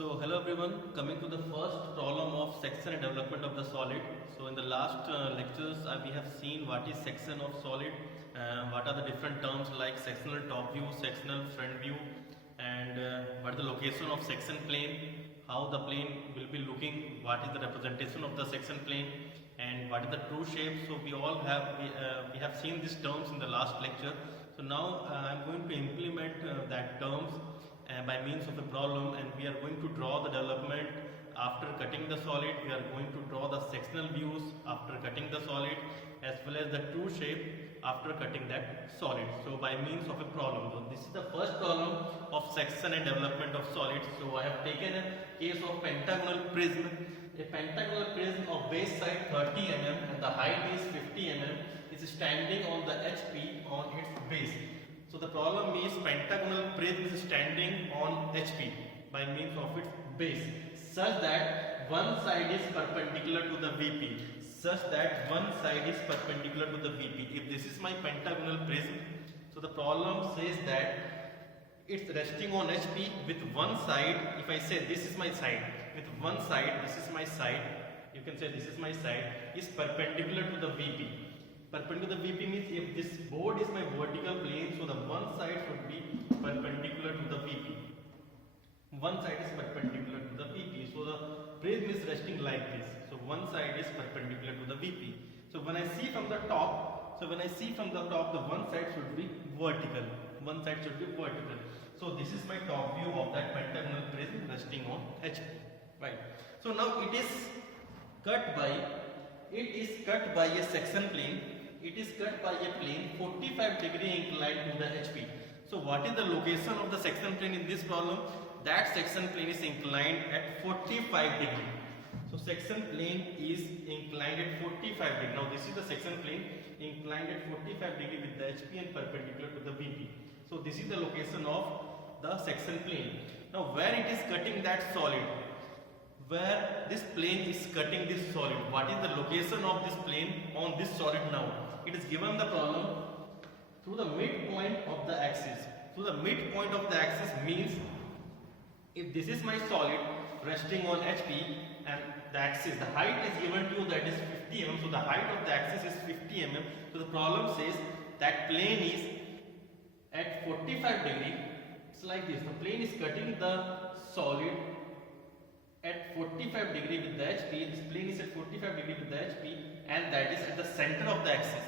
Hello everyone, coming to the first problem of section and development of the solid. So in the last lectures we have seen what is section of solid, what are the different terms like sectional top view, sectional front view, and what is the location of section plane, how the plane will be looking, what is the representation of the section plane, and what is the true shape. So we have seen these terms in the last lecture. So now I am going to implement that terms by means of a problem, and we are going to draw the development after cutting the solid. We are going to draw the sectional views after cutting the solid, as well as the true shape after cutting that solid. So by means of a problem. So this is the first problem of section and development of solid. So I have taken a case of pentagonal prism. A pentagonal prism of base side 30 mm and the height is 50 mm is standing on the HP on its base. So the problem is pentagonal prism is standing on HP by means of its base, such that one side is perpendicular to the VP. Such that one side is perpendicular to the VP. If this is my pentagonal prism, so the problem says that it's resting on HP with one side. If I say this is my side, with one side, this is my side, you can say this is my side, is perpendicular to the VP. Perpendicular to the VP means if this board is my vertical plane, so the one side should be perpendicular to the VP. One side is perpendicular to the VP. So the prism is resting like this. So one side is perpendicular to the VP. So when I see from the top, the one side should be vertical. One side should be vertical. So this is my top view of that pentagonal prism resting on HP. Right. So now it is cut by a section plane. It is cut by a plane 45 degree inclined to the HP. So what is the location of the section plane in this problem? That section plane is inclined at 45 degree. So section plane is inclined at 45 degree. Now this is the section plane inclined at 45 degree with the HP and perpendicular to the VP. So this is the location of the section plane. Now where it is cutting that solid, where this plane is cutting this solid, what is the location of this plane on this solid now? It is given the problem through the midpoint of the axis. So the midpoint of the axis means if this is my solid resting on HP and the axis, the height is given to you, that is 50 mm. So the height of the axis is 50 mm. So the problem says that plane is at 45 degree. It's like this. The plane is cutting the solid at 45 degree with the HP. This plane is at 45 degree with the HP, and that is at the center of the axis.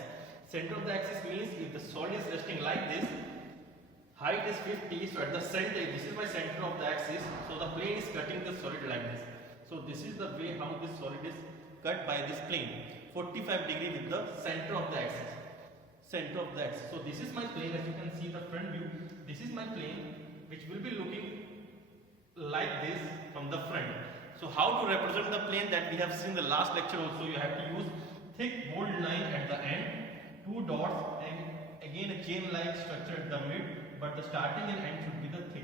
Center of the axis means if the solid is resting like this, height is 50, so at the center, this is my center of the axis, so the plane is cutting the solid like this. So this is the way how this solid is cut by this plane, 45 degree with the center of the axis. Center of the axis. So this is my plane, as you can see the front view. This is my plane which will be looking like this from the front. So how to represent the plane, that we have seen the last lecture also. You have to use thick bold line at the end, two dots, and again a chain like structure at the mid, but the starting and end should be the thick.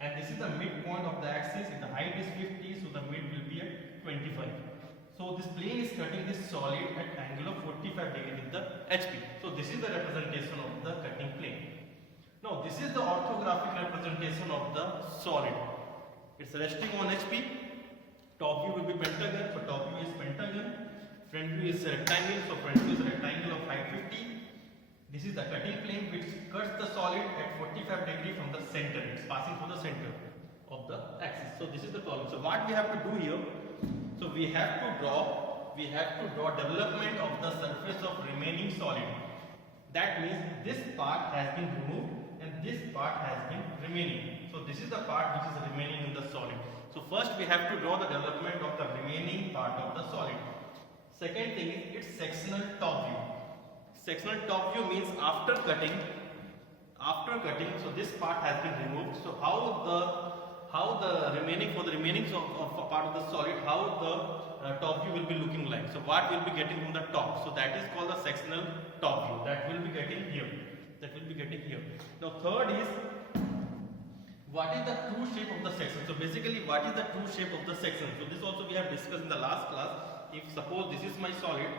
And this is the midpoint of the axis. If the height is 50, so the mid will be at 25. So this plane is cutting this solid at angle of 45 degree with the HP. So this is the representation of the cutting plane. Now this is the orthographic representation of the solid. It's resting on HP. Top view will be pentagon, so top view is pentagon. Front view is rectangle, so front view is a rectangle of height 50. This is the cutting plane which cuts the solid at 45 degree from the center. It's passing through the center of the axis. So this is the problem. So what we have to do here? So we have to draw development of the surface of remaining solid. That means this part has been removed and this part has been remaining. So this is the part which is remaining in the solid. So first we have to draw the development of the remaining part of the solid. Second thing is its sectional top view. Sectional top view means after cutting, so this part has been removed. So how the remaining of part of the solid, how the top view will be looking like. So what will be getting from the top. So that is called the sectional top view. That will be getting here. Now third is what is the true shape of the section. So basically what is the true shape of the section. So this also we have discussed in the last class. If suppose this is my solid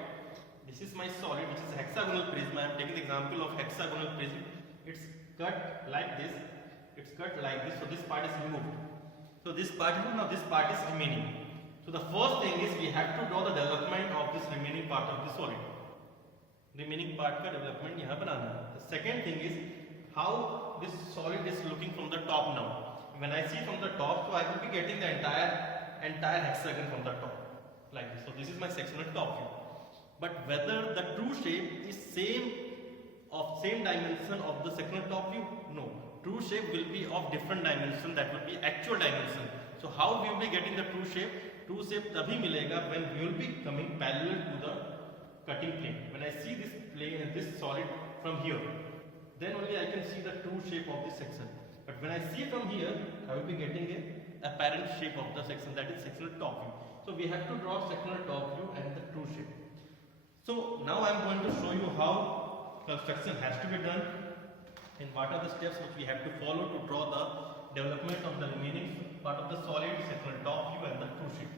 which is a hexagonal prism. I am taking the example of hexagonal prism. It's cut like this. So this part is removed. So this part is, now this part is remaining. So the first thing is we have to draw the development of this remaining part of the solid. Remaining part का development यहाँ बनाना है. The second thing is how this solid is looking from the top now. When I see from the top, so I will be getting the entire hexagon from the top, like this. So this is my sectional top view. But whether the true shape is same dimension of the sectional top view? No. True shape will be of different dimension. That will be actual dimension. So how we will be getting the true shape? True shape तभी मिलेगा when we will be coming parallel to the cutting plane. When I see this plane and this solid from here, then only I can see the true shape of this section. But when I see from here, I will be getting a apparent shape of the section, that is sectional top view. So we have to draw sectional top view and the true shape. So now I am going to show you how construction has to be done and what are the steps which we have to follow to draw the development of the remaining part of the solid, sectional top view and the true shape.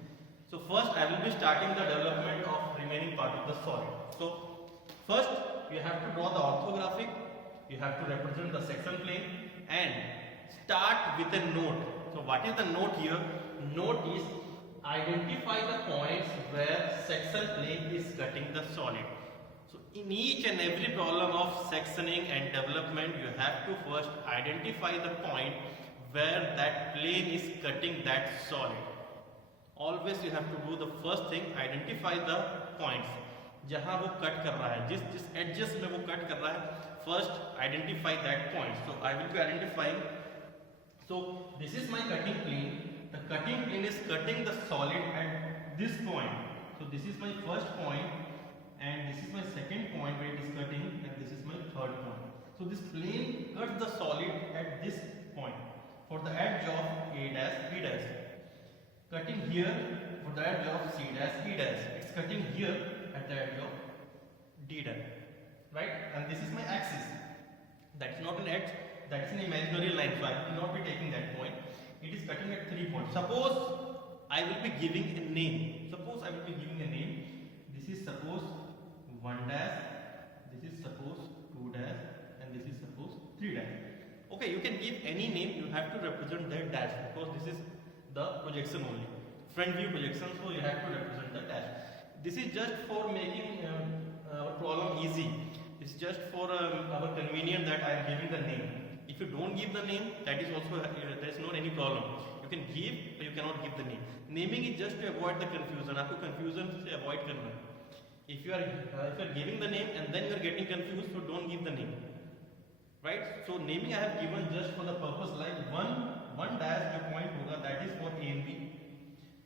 So first I will be starting the development of remaining part of the solid. So first you have to draw the orthographic, you have to represent the section plane and start with a note. So what is the note here? Note is identify the points where section plane is cutting the solid. So in each and every problem of sectioning and development, you have to first identify the point where that plane is cutting that solid. Always you have to do the first thing, identify the points. जहाँ वो cut कर रहा है, जिस adjust में वो cut कर रहा है, first identify that point. So I will be identifying. So this is my cutting plane. The cutting plane is cutting the solid at this point. So this is my first point and this is my second point where it is cutting and this is my third point. So this plane cuts the solid at this point for the edge of A dash B dash. Cutting here for the edge of C dash E dash. It's cutting here at the edge of D dash. Right? And this is my axis. That is not an edge, that is an imaginary line. So I will not be taking that point. It is cutting at 3 points. Suppose I will be giving a name. Suppose I will be giving a name. This is suppose 1 dash, this is suppose 2 dash, and this is suppose 3 dash. Okay, you can give any name. You have to represent that dash because this is the projection only. Front view projection, so you have to represent the dash. This is just for making our problem easy. It's just for our convenience that I am giving the name. If you don't give the name, that is also there is not any problem. You can give, but you cannot give the name. Naming is just to avoid the confusion. आपको confusion से avoid करना है. If you are giving the name and then you are getting confused, so don't give the name. Right? So naming I have given just for the purpose like one dash जो point होगा that is for A and B,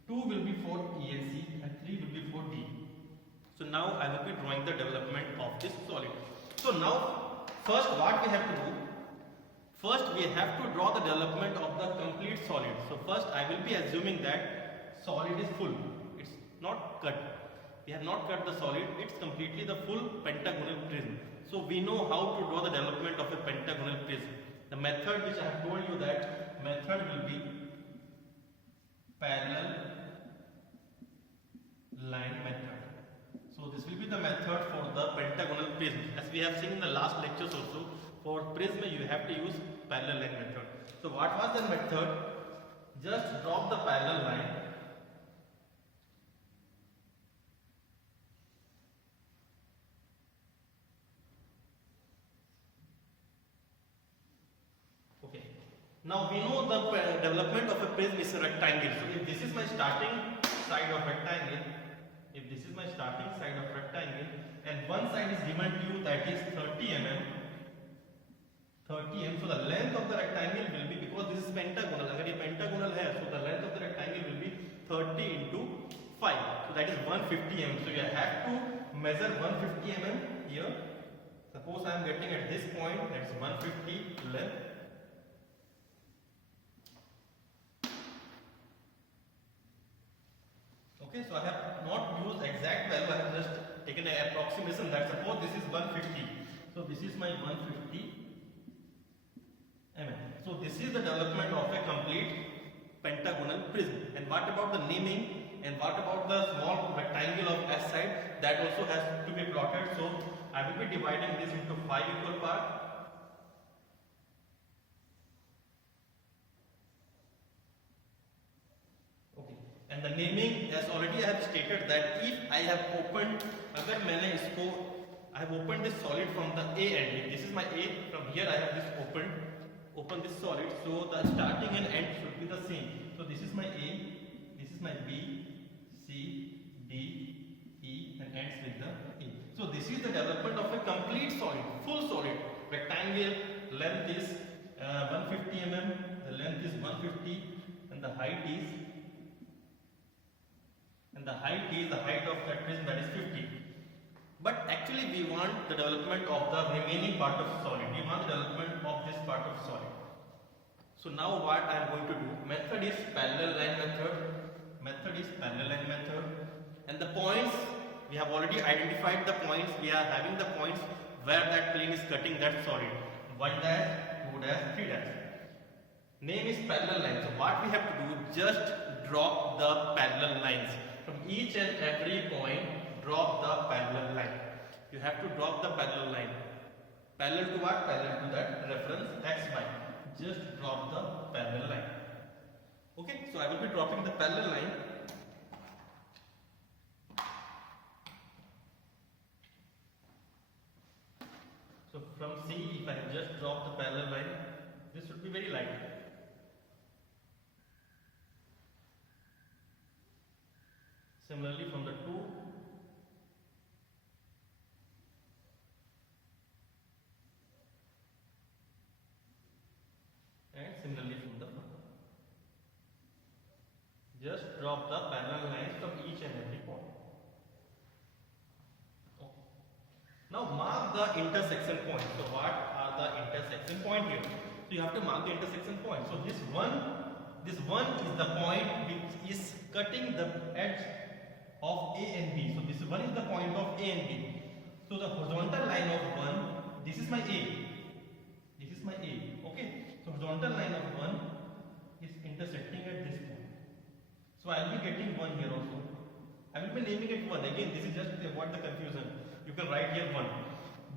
2 will be for E and C, and 3 will be for D. So now I will be drawing the development of this solid. So now first what we have to do? First we have to draw the development of the complete solid. So first I will be assuming that solid is full. It's not cut. We have not cut the solid. It's completely the full pentagonal prism. So we know how to draw the development of a pentagonal prism. The method which I have told you, that method will be parallel line method. So this will be the method for the pentagonal prism. As we have seen in the last lectures also, for prism you have to use parallel line method. So what was the method? Just drop the parallel line. Okay. Now we know the development of a prism is a rectangle. So if this is my starting side of rectangle, and one side is given to you that is 30 mm, so the length of the rectangle will be, because this is pentagonal, अगर ये pentagonal है, so the length of the rectangle will be 30 into 5, so that is 150 mm. So you have to measure 150 mm here. Suppose I am getting at this point, that is 150 length. Okay, so I have not used exact value, I have just taken an approximation that suppose this is 150. So this is my 150 mm. So this is the development of a complete pentagonal prism. And what about the naming and what about the small rectangle of S side? That also has to be plotted. So I will be dividing this into 5 equal parts. And the naming, as already I have stated, that if I have opened, अगर मैंने इसको, I have opened this solid from the A and B. This is my A. From here I have this open this solid. So the starting and end should be the same. So this is my A, this is my B, C, D, E, and ends with the A. So this is the development of a complete solid, full solid, rectangle. Length is 150 mm. The length is 150, and the height is the height of that prism, that is 50. But actually we want the development of the remaining part of solid. We want the development of this part of solid. So now what I am going to do? Method is parallel line method. And the points, we have already identified the points. We are having the points where that plane is cutting that solid. 1 dash, 2 dash, 3 dash. Name is parallel line. So what we have to do? Just drop the parallel lines. From each and every point, drop the parallel line. You have to drop the parallel line. Parallel to what? Parallel to that reference xy. Just drop the parallel line. Okay, so I will be dropping the parallel line. So from C, if I have just dropped the parallel line, this should be very light. Similarly from the 2, and similarly from the 1. Just drop the parallel lines from each and every point. Okay. Now mark the intersection point. So what are the intersection point here? So you have to mark the intersection point. So this one is the point which is cutting the edge of A and B. So this one is the point of A and B. So the horizontal line of 1, this is my A. This is my A. Okay. So horizontal line of 1 is intersecting at this point. So I will be getting 1 here also. I will be naming it 1. Again, this is just to avoid the confusion. You can write here 1.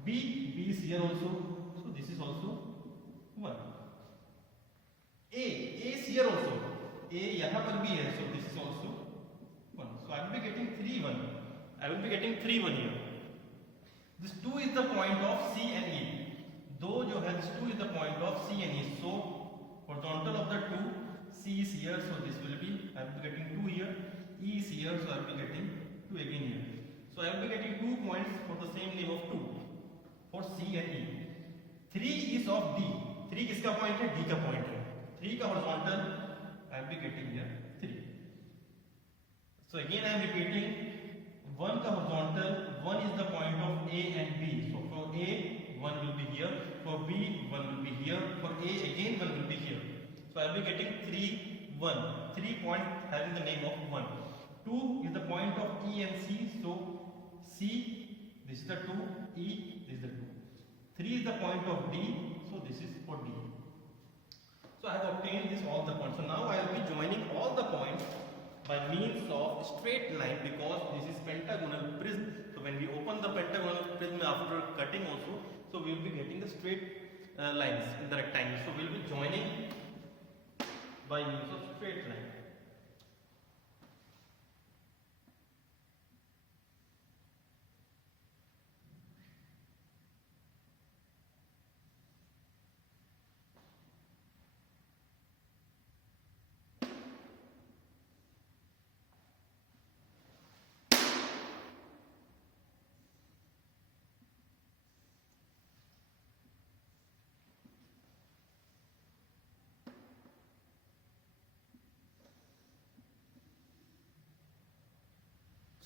B is here also. So this is also 1. A is here also. A यहाँ पर भी है. So this is also 1. So I will be getting 3 1. I will be getting 3 1 here. This 2 is the point of C and E. Though जो है this 2 is the point of C and E. So horizontal of the 2, C is here. So this will be, I will be getting 2 here. E is here. So I will be getting 2 again here. So I will be getting 2 points for the same name of 2 for C and E. 3 is of D. 3 किसका point है? D का point है. 3 का horizontal I will be getting here 3. So again I am repeating, 1 का horizontal, 1 is the point of A and B. So for A, 1 will be here. For B, 1 will be here. For A, again 1 will be here. So I will be getting 3 1. 3 points having the name of 1. 2 is the point of E and C. So C, this is the 2. E, this is the 2. 3 is the point of D. So this is for D. So I have obtained this all the points. So now I will be joining all the points by means of straight line, because this is pentagonal prism. So when we open the pentagonal prism after cutting also, so we will be getting the straight lines in the rectangle. So we will be joining by means of straight line.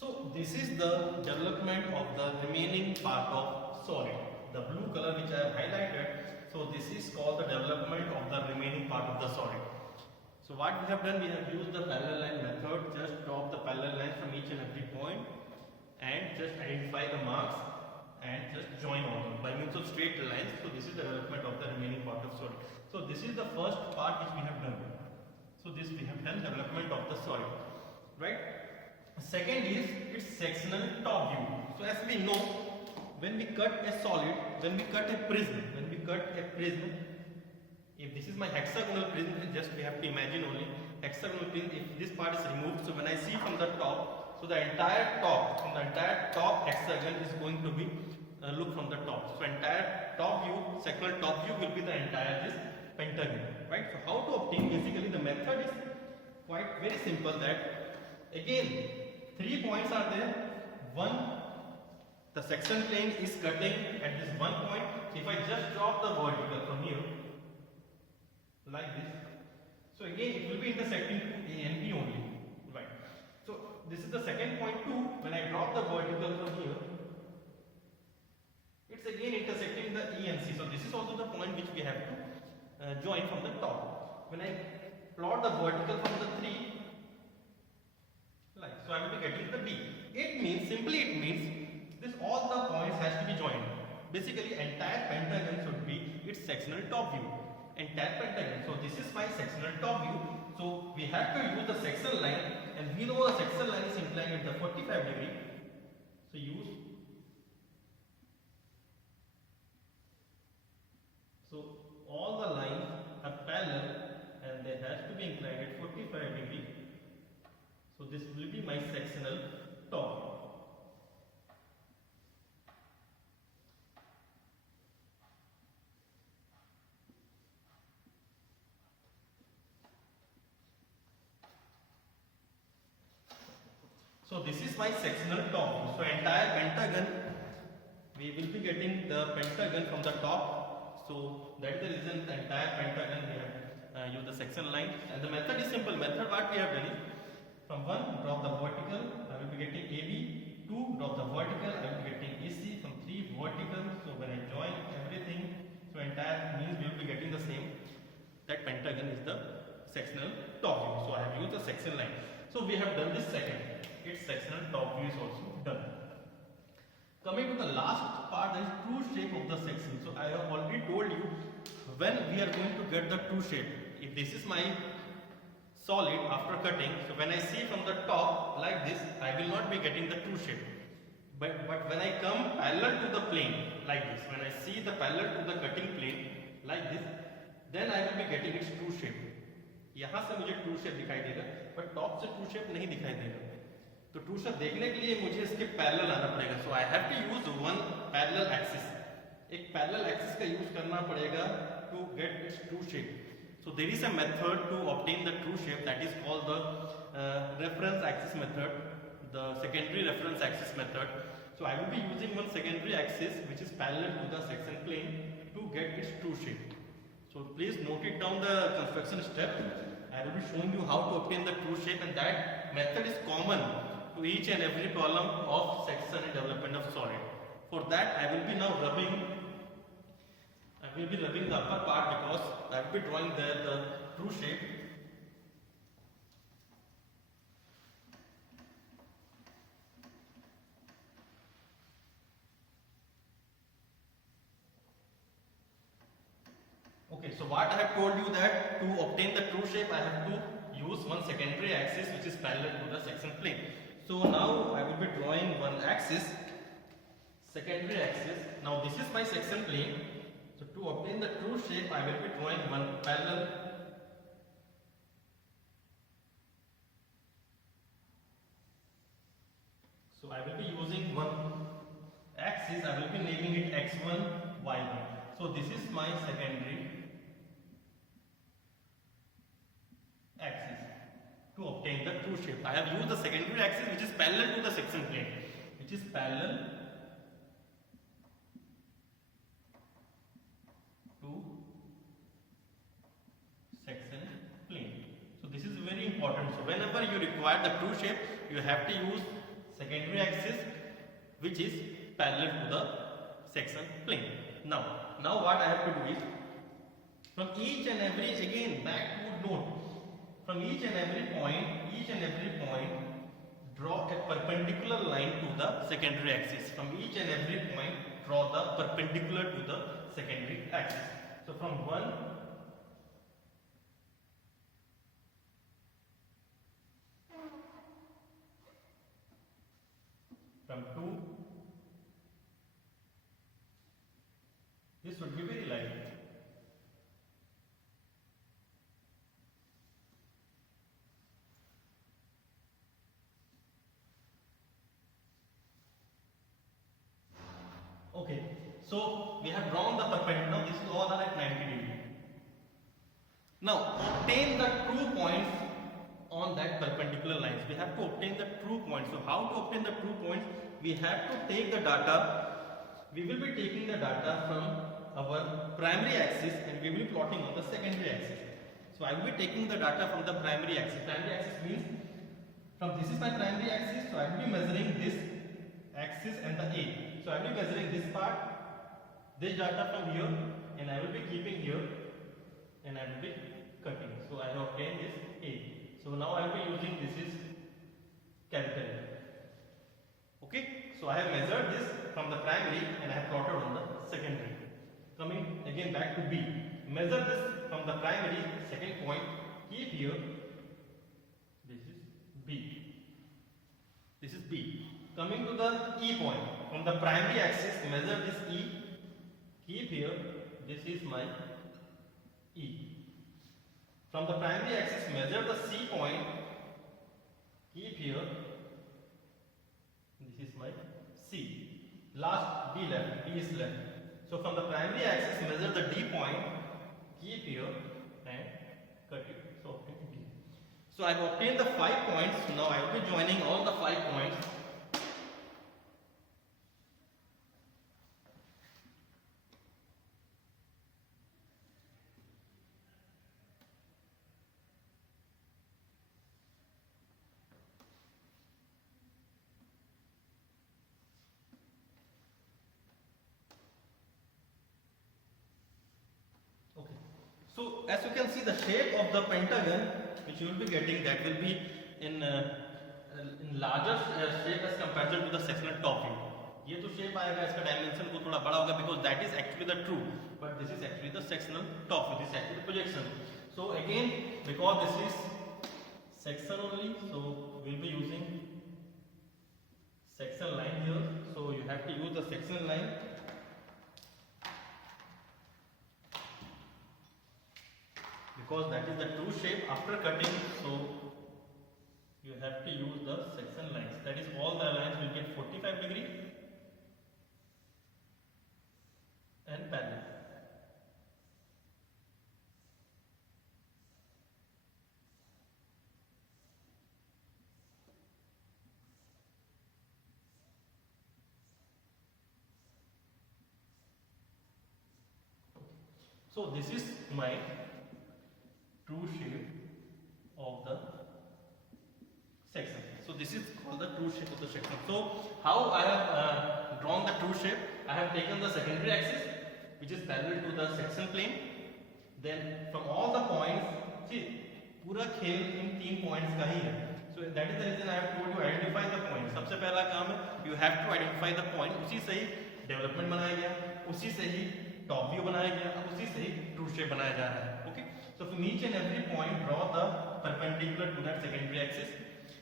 So this is the development of the remaining part of solid. The blue color which I have highlighted, so this is called the development of the remaining part of the solid. So what we have done, we have used the parallel line method. Just drop the parallel lines from each and every point and just identify the marks and just join all them by means of straight lines. So this is the development of the remaining part of solid. So this is the first part which we have done. So this we have done development of the solid, right? Second is its sectional top view. So as we know, when we cut a solid, when we cut a prism, if this is my hexagonal prism, just we have to imagine only hexagonal plane, if this part is removed, so when I see from the top, so the entire top, from the entire top hexagon is going to be look from the top. So entire top view, sectional top view will be the entire this pentagon, right? So how to obtain? Basically the method is quite very simple. That again 3 points are there. One, the section plane is cutting at this one point. So if I just drop the vertical from here like this, so again it will be intersecting A and B only, right? So this is the second point too. When I drop the vertical from here, it's again intersecting the E and C. So this is also the point which we have to join from the top. When I plot the vertical from the 3, like so, I will be getting the B. It means, simply it means, this all the points has to be joined. Basically entire pentagon should be its sectional top view. Entire pentagon. So this is my sectional top view. So we have to use the sectional line, and we know the sectional line is inclined at the 45 degree. So use. So all the lines are parallel and they have to be inclined at 45 degree. So this will be my sectional top. So this is my sectional top. So entire pentagon, we will be getting the pentagon from the top. So that is the reason the entire pentagon we have used the section line. And the method is simple. Method what we have done is, from 1 drop the vertical, I will be getting AB. 2 drop the vertical, I will be getting AC. From 3 vertical. So when I join everything, so entire means we will be getting the same. That pentagon is the sectional top view. So I have used the section line. So we have done this second. Its sectional top view is also done. Coming to the last part, that is true shape of the section. So I have already told you when we are going to get the true shape. If this is my solid after cutting, so when I see from the top like this, I will not be getting the true shape. But when I come parallel to the plane like this, when I see the parallel to the cutting plane like this, then I will be getting its true shape. यहाँ से मुझे true shape दिखाई देगा, पर top से true shape नहीं दिखाई देगा. तो ट्रू शेप देखने के लिए मुझे इसके पैरेलल आना पड़ेगा. So I have to use one parallel axis. एक पैरेलल एक्सिस का यूज करना पड़ेगा to get its true shape. So there is a method to obtain the true shape, that is called the reference axis method, the secondary reference axis method. So I will be using one secondary axis which is parallel to the section plane to get its true shape. So please note it down the construction step. I will be showing you how to obtain the true shape, and that method is common to each and every problem of section and development of solid. For that I will be now rubbing the upper part, because I will be drawing there the true shape. Okay, so what I have told you, that to obtain the true shape I have to use one secondary axis which is parallel to the section plane. So now I will be drawing one axis, secondary axis. Now this is my section plane. So to obtain the true shape I will be drawing one parallel. So I will be using one axis, I will be naming it x1, y1. So this is my secondary axis to obtain the true shape. I have used the secondary axis which is parallel to the section plane, which is parallel to section plane. So this is very important. So whenever you require the true shape, you have to use secondary axis which is parallel to the section plane. Now what I have to do is, from each and every, again back to note, from each and every point draw a perpendicular line to the secondary axis. From each and every point draw the perpendicular to the secondary axis. So from 1 from 2, this would be very light. So we have drawn the perpendicular. Now this is all are at 90 degree. Now obtain the true points on that perpendicular lines. We have to obtain the true points. So how to obtain the true points? We have to take the data. We will be taking the data from our primary axis and we will be plotting on the secondary axis. So I will be taking the data from the primary axis. Primary axis means from this is my primary axis. So I will be measuring this axis and the A. So I will be measuring this part, this data from here, and I will be keeping here, and I will be cutting. So I have obtained this A. So now I will be using this is capital A. Okay. So I have measured this from the primary and I have plotted on the secondary. Coming again back to B. Measure this from the primary, second point, keep here. This is B. This is B. Coming to the E point. From the primary axis, measure this E. Keep here. This is my E. From the primary axis, measure the C point. Keep here. This is my C. Last D left. D is left. So from the primary axis, measure the D point. Keep here and cut it. So obtain D. So I have obtained the 5 points. Now I will be joining all the 5 points. So as you can see, the shape of the pentagon which you will be getting, that will be in larger shape as compared to the sectional top view. ये तो shape आएगा, इसका dimension को थोड़ा बड़ा होगा because that is actually the true, but this is actually the sectional top view. This is actually the projection. So again, because this is section only, so we will be using section line here. So you have to use the section line. Because that is the true shape after cutting, so you have to use the section lines. That is, all the lines will get 45 degree and parallel. So this is my true shape of the section. So this is called the true shape of the section. So how I have drawn the true shape? I have taken the secondary axis which is parallel to the section plane. Then from all the points, see, पूरा खेल इन 3 points का ही है. So that is the reason I have told you identify the point. सबसे पहला काम है you have to identify the point. उसी से ही development बनाया गया, उसी से ही top view बनाया गया, उसी से ही true shape बनाया जा रहा है. Okay. So from each and every point, draw the perpendicular to that secondary axis.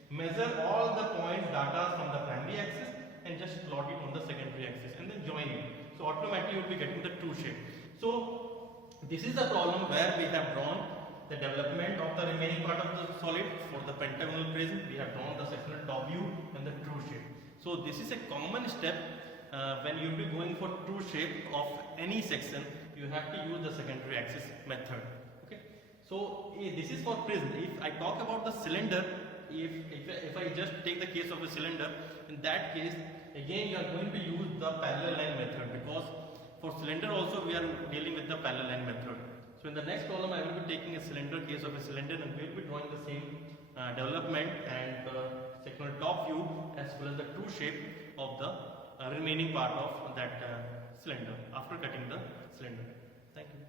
Measure all the points data from the primary axis and just plot it on the secondary axis and then join it. So automatically you will be getting the true shape. So this is the problem where we have drawn the development of the remaining part of the solid for the pentagonal prism. We have drawn the sectional top view and the true shape. So this is a common step when you will be going for true shape of any section. You have to use the secondary axis method. So this is for prism. If I talk about the cylinder, if I just take the case of a cylinder, in that case again you are going to use the parallel line method, because for cylinder also we are dealing with the parallel line method. So in the next column I will be taking a cylinder, case of a cylinder, and we will be drawing the same development and sectional top view as well as the true shape of the remaining part of that cylinder after cutting the cylinder. Thank you.